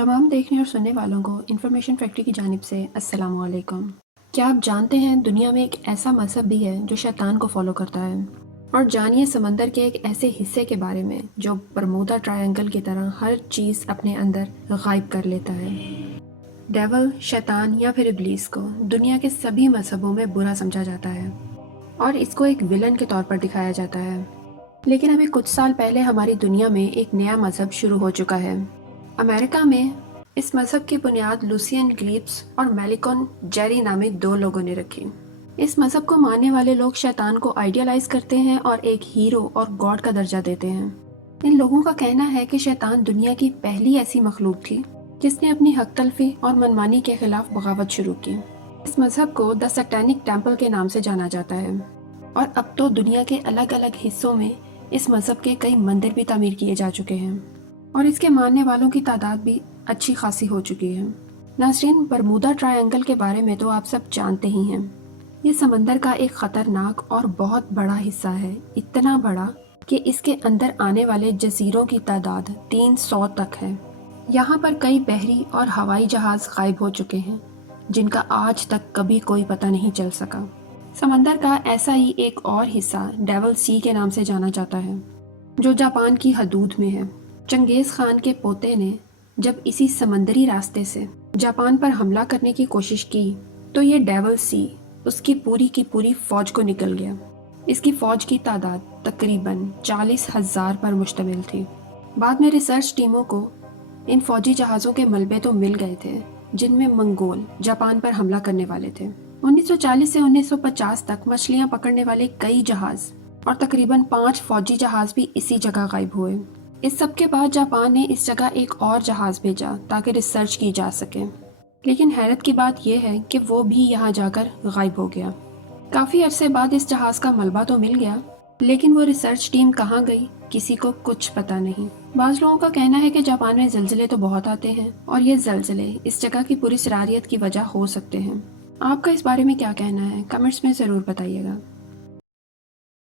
तमाम देखने और सुनने वालों को इन्फॉर्मेशन फैक्ट्री की जानिब से अस्सलाम वालेकुम। क्या आप जानते हैं दुनिया में एक ऐसा मज़हब भी है जो शैतान को फॉलो करता है? और जानिए समंदर के एक ऐसे हिस्से के बारे में जो बरमूदा ट्रायंगल की तरह हर चीज़ अपने अंदर गायब कर लेता है। डेविल, शैतान या फिर इब्लीस को दुनिया के सभी मज़हबों में बुरा समझा जाता है और इसको एक विलन के तौर पर दिखाया जाता है। लेकिन अभी कुछ साल पहले हमारी दुनिया में एक नया मज़हब शुरू हो चुका है। अमेरिका में इस मज़हब की बुनियाद लुसियन गिब्स और मेलिकॉन जेरी नामी दो लोगों ने रखी। इस मज़हब को मानने वाले लोग शैतान को आइडियलाइज करते हैं और एक हीरो और गॉड का दर्जा देते हैं। इन लोगों का कहना है कि शैतान दुनिया की पहली ऐसी मखलूक थी जिसने अपनी हक तलफी और मनमानी के खिलाफ बगावत शुरू की। इस मज़हब को द सैटेनिक टेम्पल के नाम से जाना जाता है और अब तो दुनिया के अलग अलग हिस्सों में इस मज़हब के कई मंदिर भी तामीर किए जा चुके हैं और इसके मानने वालों की तादाद भी अच्छी खासी हो चुकी है। नाज़रीन, बरमूदा ट्रायंगल के बारे में तो आप सब जानते ही हैं। ये समंदर का एक ख़तरनाक और बहुत बड़ा हिस्सा है, इतना बड़ा कि इसके अंदर आने वाले जजीरों की तादाद 300 तक है। यहाँ पर कई बहरी और हवाई जहाज़ गायब हो चुके हैं जिनका आज तक कभी कोई पता नहीं चल सका। समंदर का ऐसा ही एक और हिस्सा डेविल सी के नाम से जाना जाता है जो जापान की हदूद में है। चंगेज़ खान के पोते ने जब इसी समंदरी रास्ते से जापान पर हमला करने की कोशिश की तो ये डेविल सी उसकी पूरी की पूरी फौज को निकल गया। इसकी फौज की तादाद तकरीबन 40,000 पर मुश्तमिल थी। बाद में रिसर्च टीमों को इन फौजी जहाज़ों के मलबे तो मिल गए थे जिनमें मंगोल जापान पर हमला करने वाले थे। 1940 से 1950 तक मछलियां पकड़ने वाले कई जहाज और तकरीबन 5 फौजी जहाज भी इसी जगह गायब हुए। इस सब के बाद जापान ने इस जगह एक और जहाज भेजा ताकि रिसर्च की जा सके, लेकिन हैरत की बात यह है कि वो भी यहाँ जाकर गायब हो गया। काफ़ी अरसे बाद इस जहाज का मलबा तो मिल गया, लेकिन वो रिसर्च टीम कहाँ गई किसी को कुछ पता नहीं। बाज़ लोगों का कहना है कि जापान में ज़लज़ले तो बहुत आते हैं और ये ज़लज़ले इस जगह की पूरी सरारियत की वजह हो सकते हैं। आपका इस बारे में क्या कहना है? कमेंट्स में ज़रूर बताइएगा।